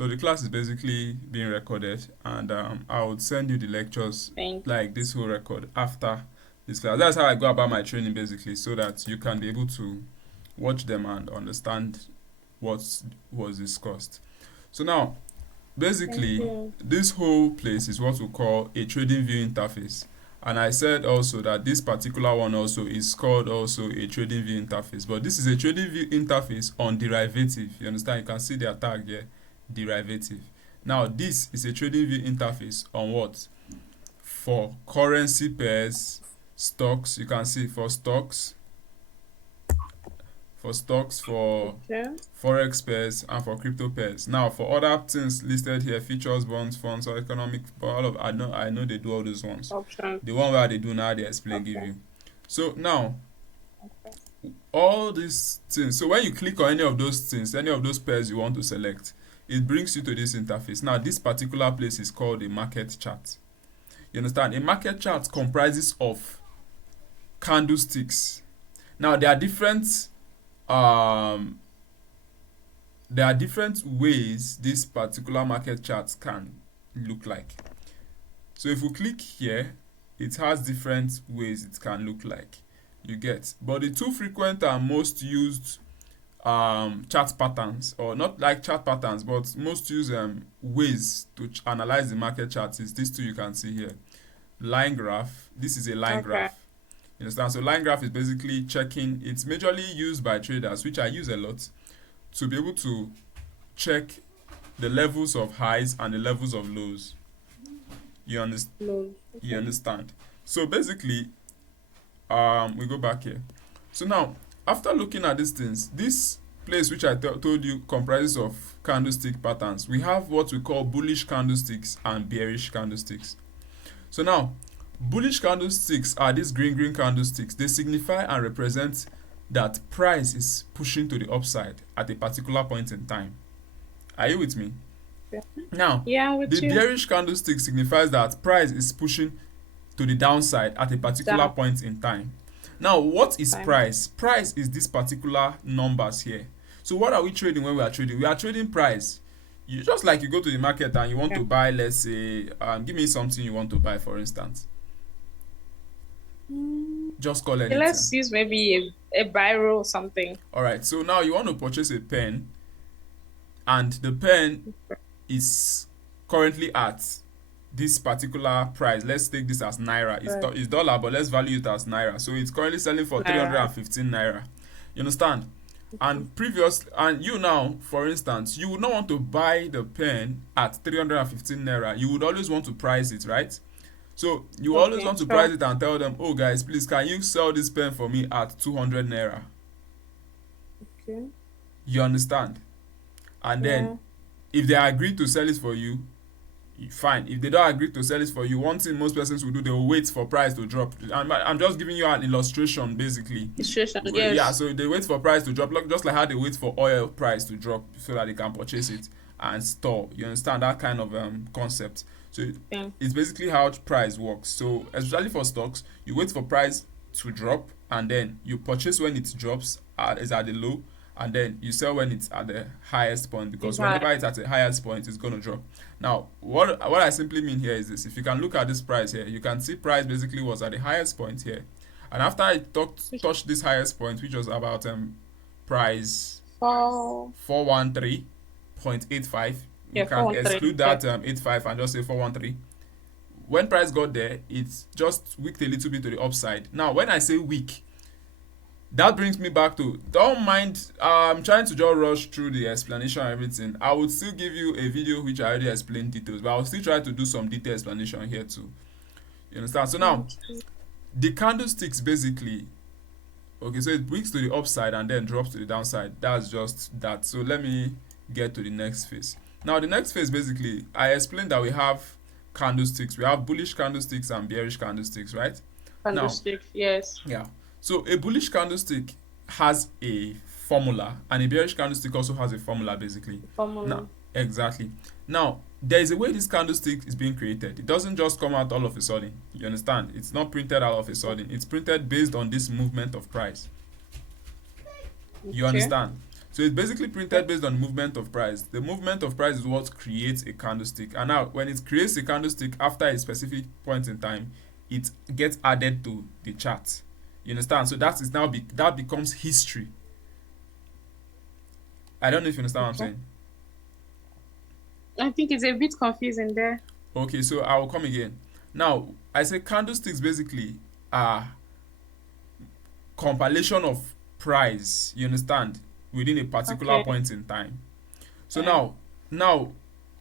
So the class is basically being recorded, and I would send you the lectures, Thank like this whole record, after this class. That's how I go about my training, basically, so that you can be able to watch them and understand what was discussed. So now, thank basically, you. this whole place is what we call a trading view interface. And I said also that this particular one also is called also a trading view interface. But this is a trading view interface on derivative. You understand? You can see their tag here, derivative. Now this is a trading view interface on what? For currency pairs, stocks. You can see for stocks, for Okay. forex pairs, and for crypto pairs. Now, for other things listed here, futures, bonds, funds, or economic, all of I know they do all those ones. Options. The one where they do now, they explain, give Okay. you. So now, Okay. all these things. So when you click on any of those things, any of those pairs you want to select, it brings you to this interface. Now, this particular place is called a market chart. You understand? A market chart comprises of candlesticks. Now, um there are different ways this particular market chart can look like. So if we click here, it has different ways it can look like. You get, but the two frequent and most used chart patterns, or not like chart patterns, but most used ways to analyze the market chart is these two you can see here. Line graph. This is a line Okay. graph. You understand? So line graph is basically checking. It's majorly used by traders, which I use a lot, to be able to check the levels of highs and the levels of lows. You understand? Close. You Okay. understand? So basically, we go back here. So now, after looking at these things, this place which I told you comprises of candlestick patterns. We have what we call bullish candlesticks and bearish candlesticks. So now, bullish candlesticks are these green candlesticks. They signify and represent that price is pushing to the upside at a particular point in time. Are you with me? Yeah. Now, Yeah, I'm the with you. bearish candlestick signifies that price is pushing to the downside at a particular Down point in time. Now, what is time. price? Price is this particular numbers here. So what are we trading when we are trading? We are trading price. You just like you go to the market and you want Okay. to buy, let's say, give me something you want to buy, for instance. Mm, Just call okay, anything. let's use maybe a biro or something. All right. So now you want to purchase a pen, and the pen is currently at this particular price. Let's take this as naira. It's, Right. it's dollar, but let's value it as naira. So it's currently selling for Naira. 315 naira. You understand? Okay. And you now, for instance, you would not want to buy the pen at 315 naira. You would always want to price it, right? So you always Okay. want to price Sure. it and tell them, oh guys, please, can you sell this pen for me at 200 naira? Okay. You understand? And then Yeah. if they agree to sell it for you, fine. If they don't agree to sell it for you, one thing most persons will do, they will wait for price to drop. I'm just giving you an illustration, basically. Illustration. Yeah, Yes. so they wait for price to drop, just like how they wait for oil price to drop so that they can purchase it and store. You understand that kind of concept? So Yeah. it's basically how price works. So especially for stocks, you wait for price to drop, and then you purchase when it drops, is at the low, and then you sell when it's at the highest point, It's because high. whenever it's at the highest point, it's going to drop. Now, what I simply mean here is this: if you can look at this price here, you can see price basically was at the highest point here, and after it touched this highest point, which was about price Four. 413.85. You Yeah. Four can one three. exclude Yeah. that 85 and just say 413. When price got there, it just wicked a little bit to the upside. Now, when I say weak, that brings me back to, don't mind, I'm trying to just rush through the explanation and everything. I would still give you a video which I already explained details, but I'll still try to do some detailed explanation here too. You understand? So now, Okay. the candlesticks basically, okay, so it wicks to the upside and then drops to the downside. That's just that. So let me get to the next phase. Now, the next phase basically, I explained that we have candlesticks. We have bullish candlesticks and bearish candlesticks, right? Now, Candlestick. Yes. yeah. So a bullish candlestick has a formula, and a bearish candlestick also has a formula basically. Now, Formula. exactly. Now, there is a way this candlestick is being created. It doesn't just come out all of a sudden. You understand? It's not printed out of a sudden. It's printed based on this movement of price. You Okay. understand? So it's basically printed based on movement of price. The movement of price is what creates a candlestick. And now, when it creates a candlestick after a specific point in time, it gets added to the chart. You understand? So that becomes history. I don't know if you understand what I'm Okay. saying. I think it's a bit confusing there. Okay, so I will come again. Now, I say candlesticks basically are compilation of price. You understand? Within a particular Okay. point in time. So Yeah. now,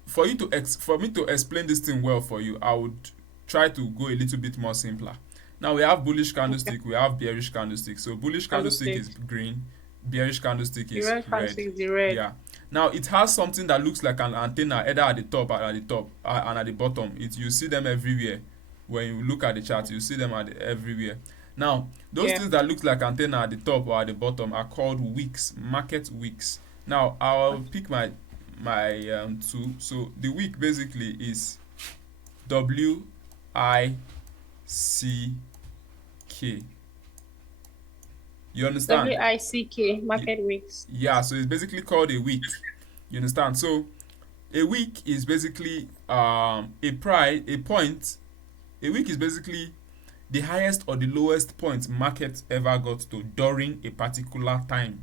for me to explain this thing well for you, I would try to go a little bit more simpler. Now we have bullish Okay. candlestick, we have bearish candlestick. So bullish candlestick is Candlestick. green, bearish candlestick The is red red. candlestick is the red. Yeah. Now it has something that looks like an antenna either at the top or and at the bottom. You see them everywhere. When you look at the chart, you see them everywhere. Now, those Yeah. things that look like antenna at the top or at the bottom are called wicks, market wicks. Now, I'll pick my two. So the wick basically is WICK. You understand? WICK. Y- Market weeks. Yeah, so it's basically called a wick. You understand? So a wick is basically a point. A wick is basically the highest or the lowest point market ever got to during a particular time.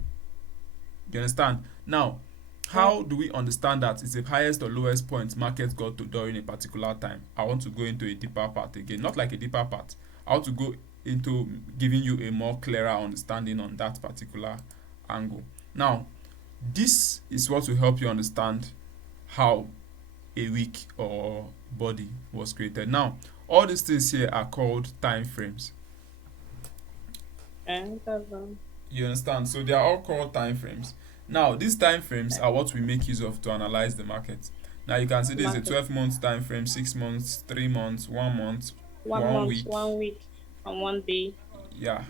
You understand? Now, Yeah. how do we understand that it's the highest or lowest point market got to during a particular time? I want to go into a deeper part again. Not like a deeper part. I want to go into giving you a more clearer understanding on that particular angle. Now, this is what will help you understand how a week or body was created. Now, all these things here are called time frames. And that's You understand? So they are all called time frames. Now, these time frames are what we make use of to analyze the market. Now, you can see this is a market. 12-month time frame, 6 months, 3 months, 1 month, 1 1 month, week, 1 week, and 1 day. yeah,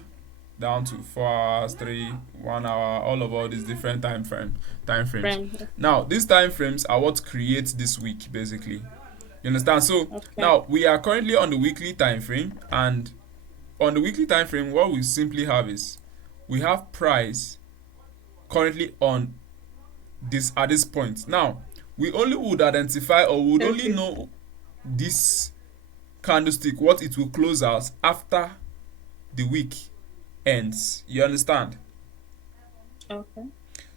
down to 4 hours, 3, 1 hour, all these different time frames. Frame. Now, these time frames are what create this week basically. You understand? So, Okay. now we are currently on the weekly time frame, and on the weekly time frame what we simply have is we have price currently on this at this point. Now, we only would identify or would only Okay. know this candlestick what it will close as after the week ends. You understand? Okay.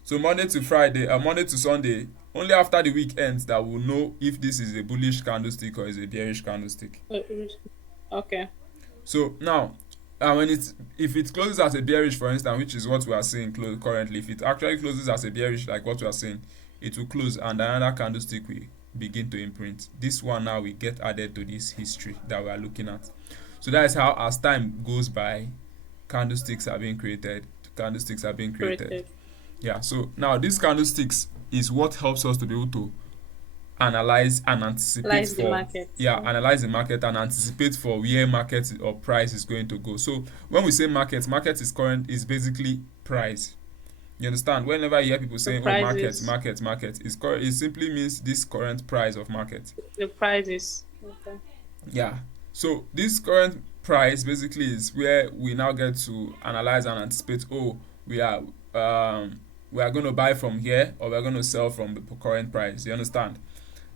So Monday to Friday, Monday to Sunday, only after the week ends that we'll know if this is a bullish candlestick or is a bearish candlestick. Okay. So now, when if it closes as a bearish, for instance, which is what we are seeing currently, if it actually closes as a bearish, like what we are saying, it will close and another candlestick will begin to imprint. This one now will get added to this history that we are looking at. So that is how, as time goes by, candlesticks are being created. Candlesticks are being created. Created. Yeah. So now these candlesticks is what helps us to be able to analyze and anticipate Lies the for, market. yeah, analyze the market and anticipate for where market or price is going to go. So when we say market is basically price. You understand? Whenever you hear people The saying, oh, prices. it simply means this current price of market. The prices. Okay. Yeah. So this current price basically is where we now get to analyze and anticipate, oh, we are we are going to buy from here or we are going to sell from the current price. You understand?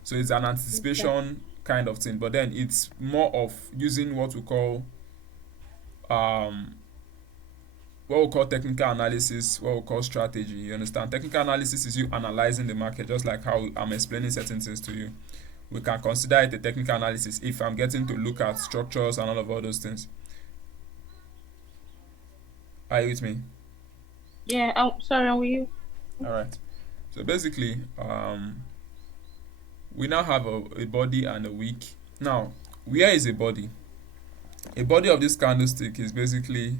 So it's an Okay. anticipation kind of thing, but then it's more of using um what we call technical analysis, what we call strategy. You understand? Technical analysis is you analyzing the market, just like how I'm explaining certain things to you. We can consider it a technical analysis if I'm getting to look at structures and all those things. Are you with me? Yeah. I'm sorry. Are you? All right. So basically, we now have a body and a wick. Now, where is a body? A body of this candlestick is basically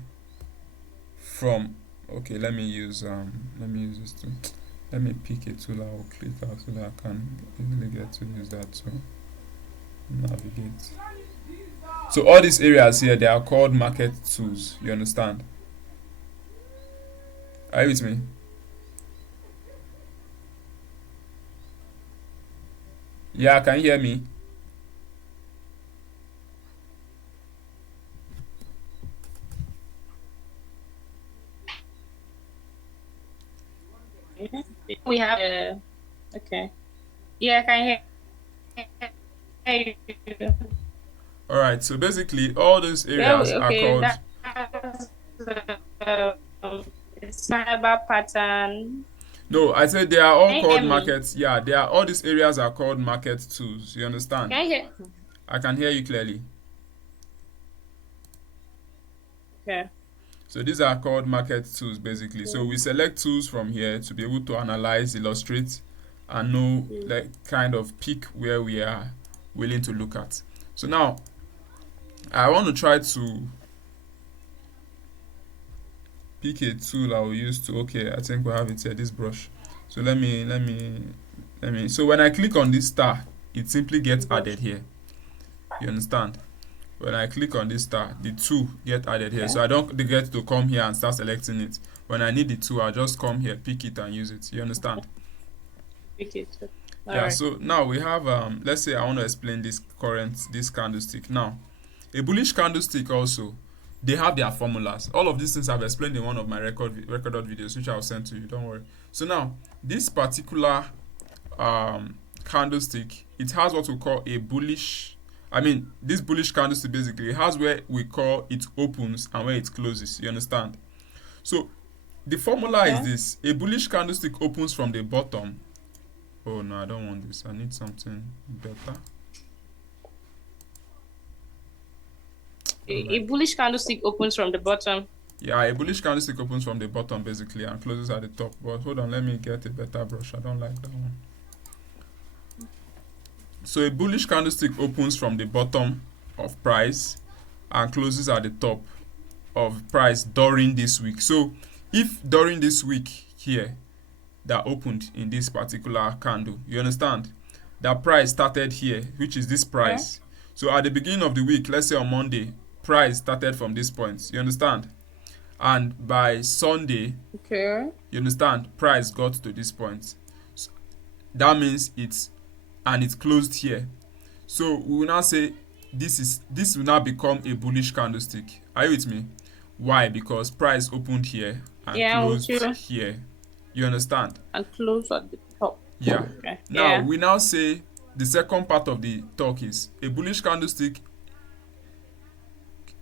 from, okay, let me use this tool. Let me pick a tool I will click out so that I can easily get to use that to navigate. So all these areas here, they are called market tools. You understand? Are you with me? Yeah, can you hear me? We have okay. Yeah, I can hear you. All right. So basically, all these Yeah, areas are okay. called. That's uh, cyber pattern. No, I said they are all Can you hear called me? markets. Yeah, they are all these areas are called market tools. You understand? Can you hear? I can hear you clearly. Okay. So these are called market tools basically. So we select tools from here to be able to analyze, illustrate, and know like kind of pick where we are willing to look at. So now I want to try to pick a tool I will use to. Okay, I think we have it here. This brush. So let me. So when I click on this star, it simply gets added here. You understand? When I click on this star, the two get added here. Okay. So I don't get to come here and start selecting it. When I need the two, I'll just come here, pick it, and use it. You understand? Okay. All Yeah. right. So now we have let's say I want to explain this candlestick. Now, a bullish candlestick also, they have their formulas. All of these things I've explained in one of my recorded videos, which I'll send to you. Don't worry. So now this particular candlestick, it has what we call a bullish. I mean, this bullish candlestick basically it has where we call it opens and where it closes. You understand? So the formula is Okay. this: a bullish candlestick opens from the bottom. Oh no, I don't want this. I need something better. A bullish candlestick opens from the bottom. Yeah, a bullish candlestick opens from the bottom basically and closes at the top. But hold on, let me get a better brush. I don't like that one. So a bullish candlestick opens from the bottom of price and closes at the top of price during this week. So if during this week here that opened in this particular candle, you understand? That price started here, which is this Okay. price. So at the beginning of the week, let's say on Monday, price started from this point. You understand? And by Sunday, Okay. you understand, price got to this point. So that means it closed here. So we will now say this will now become a bullish candlestick. Are you with me? Why? Because price opened here and Yeah, I'm with closed you. here. You understand? And close at the top. Yeah. Okay. Now Yeah. we now say the second part of the talk is a bullish candlestick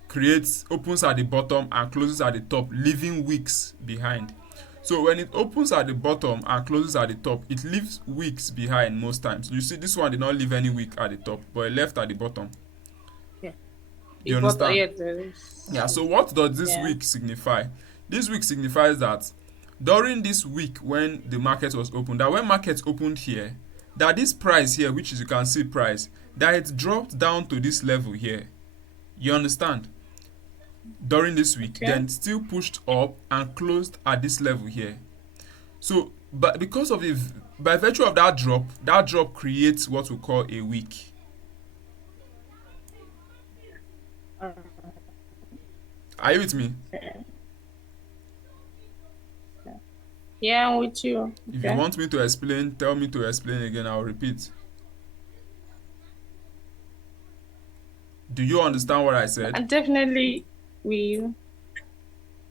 creates opens at the bottom and closes at the top, leaving wicks behind. So when it opens at the bottom and closes at the top, it leaves wicks behind most times. You see, this one did not leave any wick at the top, but it left at the bottom. Yeah. You The bottom. understand? Yeah. There is. Yeah. So what does this Yeah. wick signify? This wick signifies that during this week when the market was opened, that when market opened here, that this price here, which is you can see price, that it dropped down to this level here. You understand? During this week, Okay. then still pushed up and closed at this level here. So, but because of the by virtue of that drop creates what we call a wick. Are you with me? Okay. Yeah, I'm with you. If you Okay. want me to explain, tell me to explain again. I'll repeat. Do you understand what I said? And definitely we.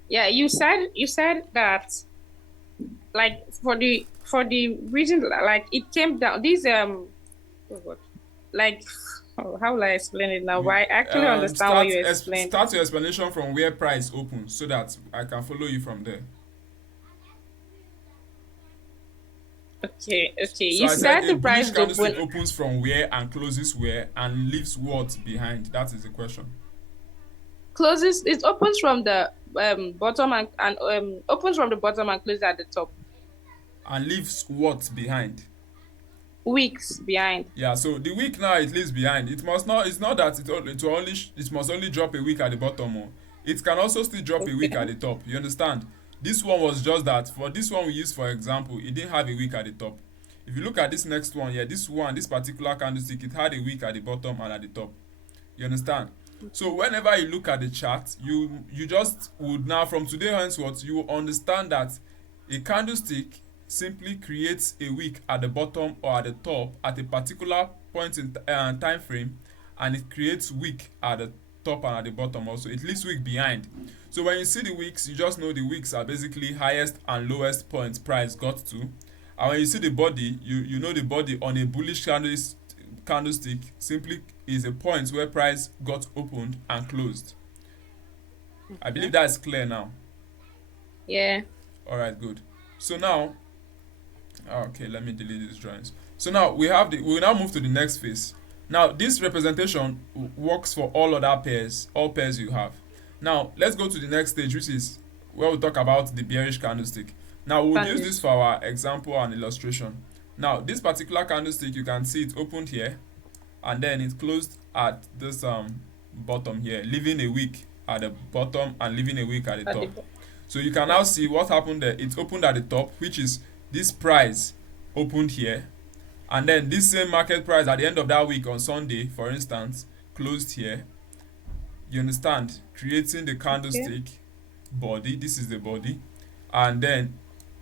Yeah, you said that like for the reason like it came down these oh God, like how will I explain it now? But I actually understand what you explained. Start your explanation from where price opens so that I can follow you from there. Okay, okay. So You I said said a the bullish price candlestick open opens from where and closes where and leaves what behind? That is the question. closes. It opens from the bottom and opens from the bottom and closes at the top. And leaves what behind? Weeks behind. Yeah, so the wick now it leaves behind. It must not. It's not that it must only drop a wick at the bottom. Oh. It can also still drop a wick Okay. at the top. You understand? This one was just that. For this one we use for example, it didn't have a wick at the top. If you look at this next one, yeah, this particular candlestick, it had a wick at the bottom and at the top. You understand? So whenever you look at the chart, you just would now from today henceforth you will understand that a candlestick simply creates a wick at the bottom or at the top at a particular point in time frame, and it creates wick at the top and at the bottom also. It leaves wick behind. So when you see the wicks, you just know the wicks are basically highest and lowest points price got to. And when you see the body, you know the body on a bullish candlestick simply is a point where price got opened and closed. I believe that is clear now. Yeah. All right, good. So now, okay, let me delete these drawings. So now we have we will now move to the next phase. Now this representation works for all other pairs, all pairs you have. Now let's go to the next stage, which is where we talk about the bearish candlestick. Now we will use this for our example and illustration. Now this particular candlestick, you can see it opened here, and then it closed at this bottom here, leaving a wick at the bottom and leaving a wick at the top. So you can now see what happened there. It opened at the top, which is this price opened here, and then this same market price at the end of that week on Sunday, for instance, closed here. You understand? Creating the candlestick body. This is the body, and then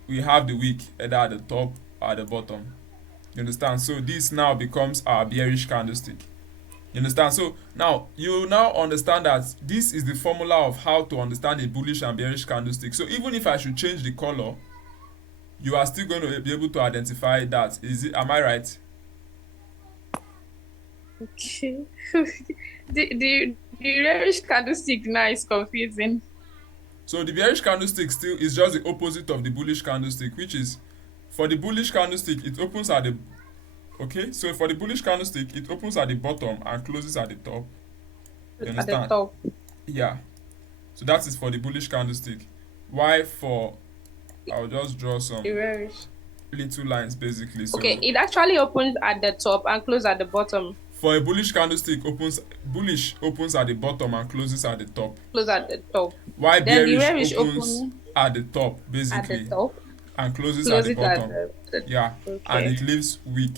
we have the wick either at the top or at the bottom. You understand? So this now becomes our bearish candlestick. You understand? So now you now understand that this is the formula of how to understand a bullish and bearish candlestick. So even if I should change the color, you are still going to be able to identify that. Is it? Am I right? Okay. the bearish candlestick now is confusing. So the bearish candlestick still is just the opposite of the bullish candlestick, which is for the bullish candlestick it opens at the so for the bullish candlestick it opens at the bottom and closes at the top. You understand? At the top. Yeah. So that is for the bullish candlestick. Why for I'll just draw some little lines basically. So okay, it actually opens at the top and closes at the bottom. For a bullish candlestick, bullish opens at the bottom and closes at the top. Close at the top. Why bearish opens at the top basically at the top and closes at the bottom. Yeah, okay. And it leaves wick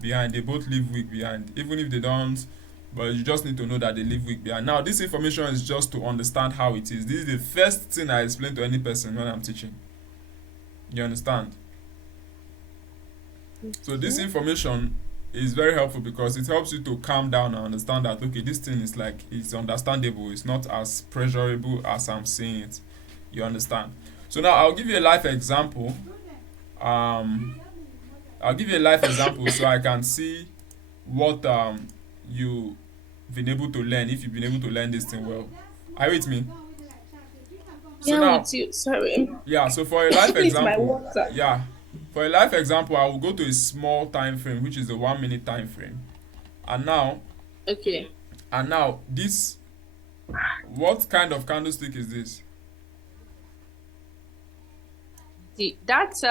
behind. They both leave wick behind, even if they don't. But you just need to know that they leave wick behind. Now, this information is just to understand how it is. This is the first thing I explain to any person when I'm teaching. You understand? So this information is very helpful because it helps you to calm down and understand that okay, this thing is like it's understandable. It's not as pleasurable as I'm saying it. You understand? So now I'll give you a live example. I'll give you a live example so I can see what you've been able to learn, if you've been able to learn this thing well. Are you with me? So now, with you. Sorry. Yeah, so for a live example, for a live example, I will go to a small time frame, which is the 1 minute time frame. And now, and now this, what kind of candlestick is this? That's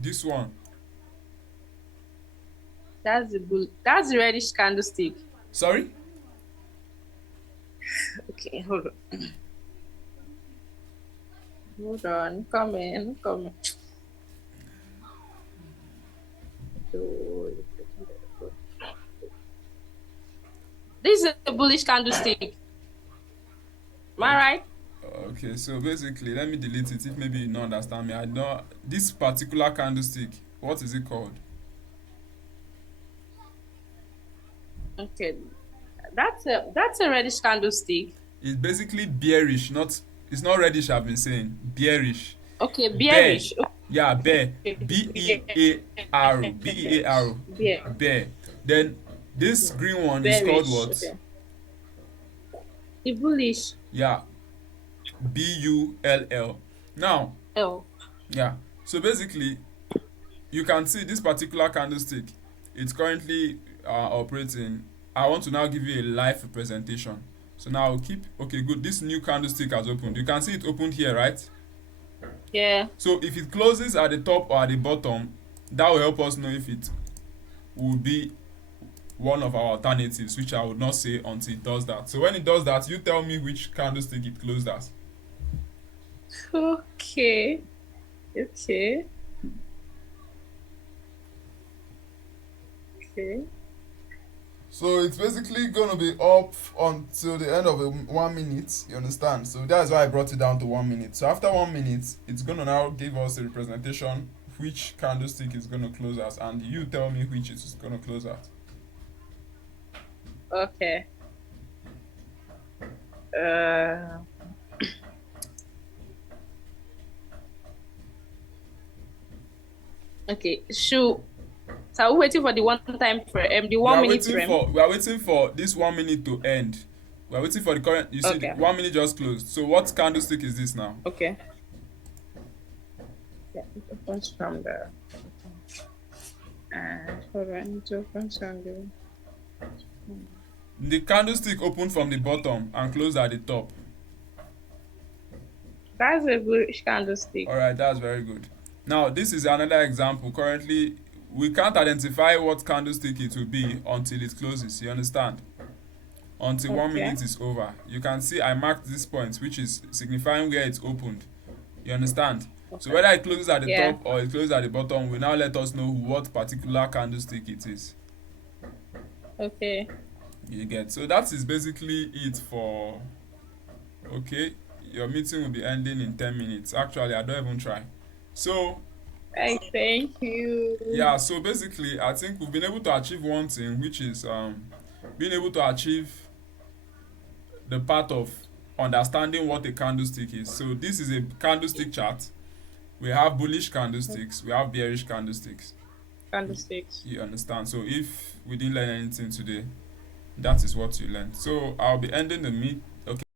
this one. That's the reddish candlestick. Sorry? Okay, hold on. Hold on, come in. This is a bullish candlestick. Am I right? Okay, so basically, let me delete it if maybe you don't understand me. I know this particular candlestick. What is it called? Okay, that's a reddish candlestick. It's basically bearish, it's not reddish. I've been saying bearish. Okay, bearish. Bear. Yeah, bear. B-E-A-R. B-E-A-R. Bear. Then this green one bearish. Is called what? Okay. The bullish. Yeah. B-U-L-L. Now. L. Yeah. So basically, you can see this particular candlestick. It's currently operating. I want to now give you a live representation. So now I'll keep. Okay, good. This new candlestick has opened. You can see it opened here, right? Yeah. So if it closes at the top or at the bottom, that will help us know if it will be one of our alternatives, which I would not say until it does that. So when it does that, you tell me which candlestick it closed as. Okay. So it's basically going to be up until the end of 1 minute, you understand? So that's why I brought it down to 1 minute. So after 1 minute, it's going to now give us a representation which candlestick is going to close as, and you tell me which it is going to close at. Okay. Uh, okay. So are we waiting for the one time for the We 1 minute frame? we are waiting for this 1 minute to end. We are waiting for the current. You see, the Okay. 1 minute just closed. So what candlestick is this now? Okay. Yeah, it opens from the and hold on, it opens from the The candlestick opened from the bottom and closed at the top. that's a good candlestick. All right, that's very good. Now this is another example. Currently, we can't identify what candlestick it will be until it closes. You understand? Until one Okay. minute is over. You can see I marked this point, which is signifying where it's opened. You understand? So Okay. whether it closes at the Yeah. top or it closes at the bottom will now let us know what particular candlestick it is. Okay. You get. So that is basically it for. Okay, your meeting will be ending in 10 minutes. Actually, I don't even try. So I thank you. yeah, so basically I think we've been able to achieve one thing, which is being able to achieve the part of understanding what a candlestick is. So this is a candlestick chart. We have bullish candlesticks, we have bearish candlesticks. Candlesticks. You understand? So if we didn't learn anything today, that is what you learned. So I'll be ending the meet. Okay.